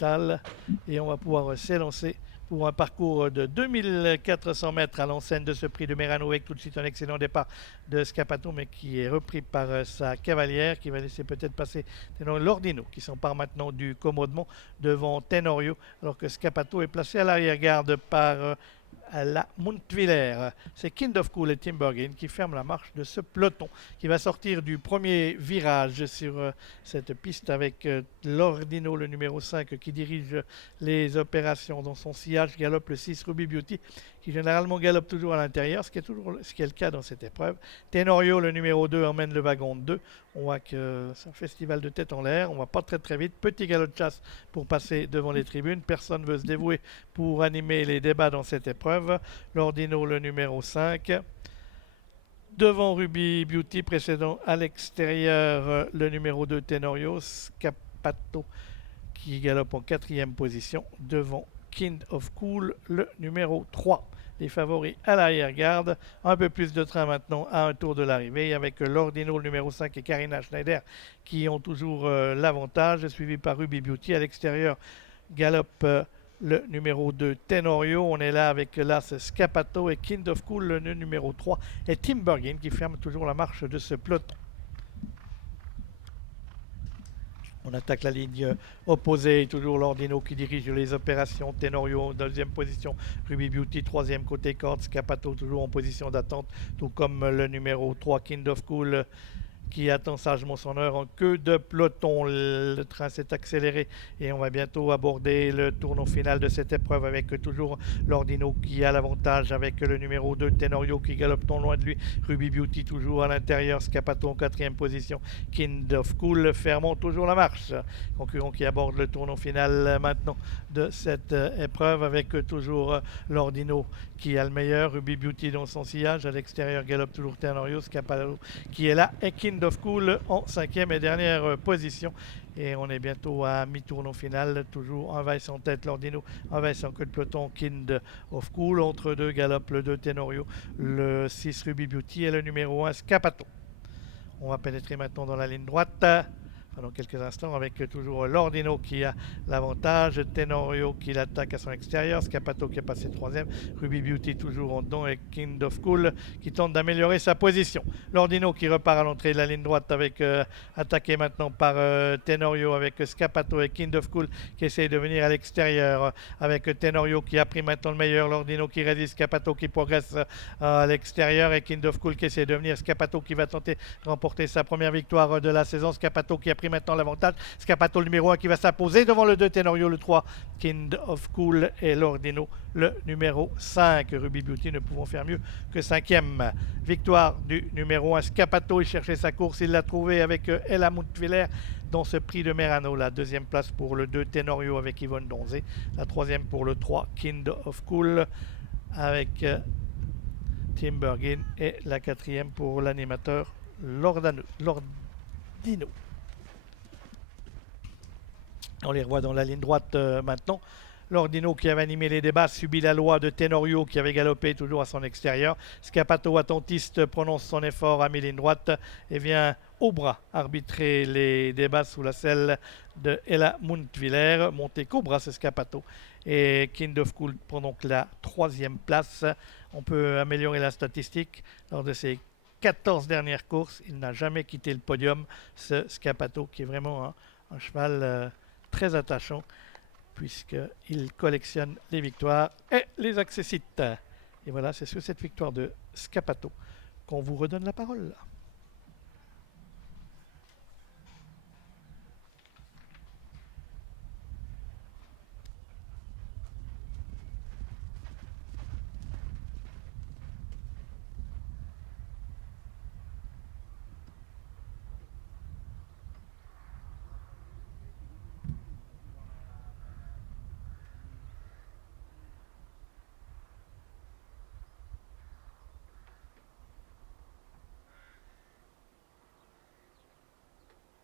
Tal. Et on va pouvoir s'élancer pour un parcours de 2400 mètres à l'enseigne de ce prix de Merano avec tout de suite un excellent départ de Scapato, mais qui est repris par sa cavalière qui va laisser peut-être passer l'Ordino qui s'empare maintenant du commodement devant Tenorio, alors que Scapato est placé à l'arrière-garde par à la Montviller. C'est Kind of Cool et Timbergin qui ferment la marche de ce peloton qui va sortir du premier virage sur cette piste avec l'Ordino, le numéro 5, qui dirige les opérations dans son sillage. Galope le 6 Ruby Beauty qui généralement galope toujours à l'intérieur, ce qui est le cas dans cette épreuve. Tenorio, le numéro 2, emmène le wagon de 2. On voit que c'est un festival de tête en l'air. On va pas très vite. Petit galop de chasse pour passer devant les tribunes. Personne ne veut se dévouer pour animer les débats dans cette épreuve. L'Ordino, le numéro 5. Devant Ruby Beauty, précédent à l'extérieur, le numéro 2 Tenorio. Scapato qui galope en 4e position. Devant Kind of Cool, le numéro 3. Les favoris à l'arrière-garde. Un peu plus de train maintenant à un tour de l'arrivée avec l'Ordino, le numéro 5, et Karina Schneider qui ont toujours l'avantage, suivi par Ruby Beauty. À l'extérieur, galope le numéro 2 Tenorio. On est là avec l'As Scapato et Kind of Cool, le numéro 3, et Timbergin qui ferme toujours la marche de ce peloton. On attaque la ligne opposée, toujours l'Ordino qui dirige les opérations. Tenorio en 2e position, Ruby Beauty 3e côté corde, Scapato toujours en position d'attente, tout comme le numéro 3 Kind of Cool qui attend sagement son heure en queue de peloton. Le train s'est accéléré et on va bientôt aborder le tournant final de cette épreuve avec toujours l'Ordino qui a l'avantage avec le numéro 2 Tenorio qui galope non loin de lui. Ruby Beauty toujours à l'intérieur, Scapato en 4e position, Kind of Cool fermant toujours la marche. Concurrent qui aborde le tournant final maintenant de cette épreuve avec toujours l'Ordino qui a le meilleur, Ruby Beauty dans son sillage. À l'extérieur, galope toujours Tenorio, Scapato qui est là et Kind of Cool en 5e et dernière position. Et on est bientôt à mi-tournant final. Toujours un vice en tête, l'Ordino, un vice en queue de peloton, Kind of Cool. Entre deux, galope le 2 Tenorio, le 6 Ruby Beauty et le numéro 1 Scapato. On va pénétrer maintenant dans la ligne droite pendant quelques instants avec toujours l'Ordino qui a l'avantage, Tenorio qui l'attaque à son extérieur, Scapato qui est passé 3e, Ruby Beauty toujours en dedans et Kind of Cool qui tente d'améliorer sa position. L'Ordino qui repart à l'entrée de la ligne droite avec attaqué maintenant par Tenorio avec Scapato et Kind of Cool qui essaye de venir à l'extérieur avec Tenorio qui a pris maintenant le meilleur, l'Ordino qui résiste, Scapato qui progresse à l'extérieur et Kind of Cool qui essaie de venir, Scapato qui va tenter de remporter sa première victoire de la saison, Scapato qui a pris maintenant l'avantage, Scapato le numéro 1 qui va s'imposer devant le 2 Tenorio, le 3 Kind of Cool et l'Ordino le numéro 5. Ruby Beauty ne pouvant faire mieux que 5e. Victoire du numéro 1 Scapato, il cherchait sa course, il l'a trouvé avec Ella Montviller dans ce prix de Merano. La 2e place pour le 2 Tenorio avec Yvonne Donzé, la 3e pour le 3 Kind of Cool avec Timbergin et la 4e pour l'animateur l'Ordino. On les revoit dans la ligne droite maintenant. L'Ordino qui avait animé les débats subit la loi de Tenorio qui avait galopé toujours à son extérieur. Scapato attentiste prononce son effort à mi-ligne droite et vient au bras arbitrer les débats sous la selle de Ella Montviller. Monté qu'au bras, c'est Scapato. Et Kind of Cool prend donc la 3e place. On peut améliorer la statistique lors de ses 14 dernières courses. Il n'a jamais quitté le podium, ce Scapato qui est vraiment un cheval très attachant puisqu'il collectionne les victoires et les accessites. Et voilà, c'est sur cette victoire de Scapato qu'on vous redonne la parole.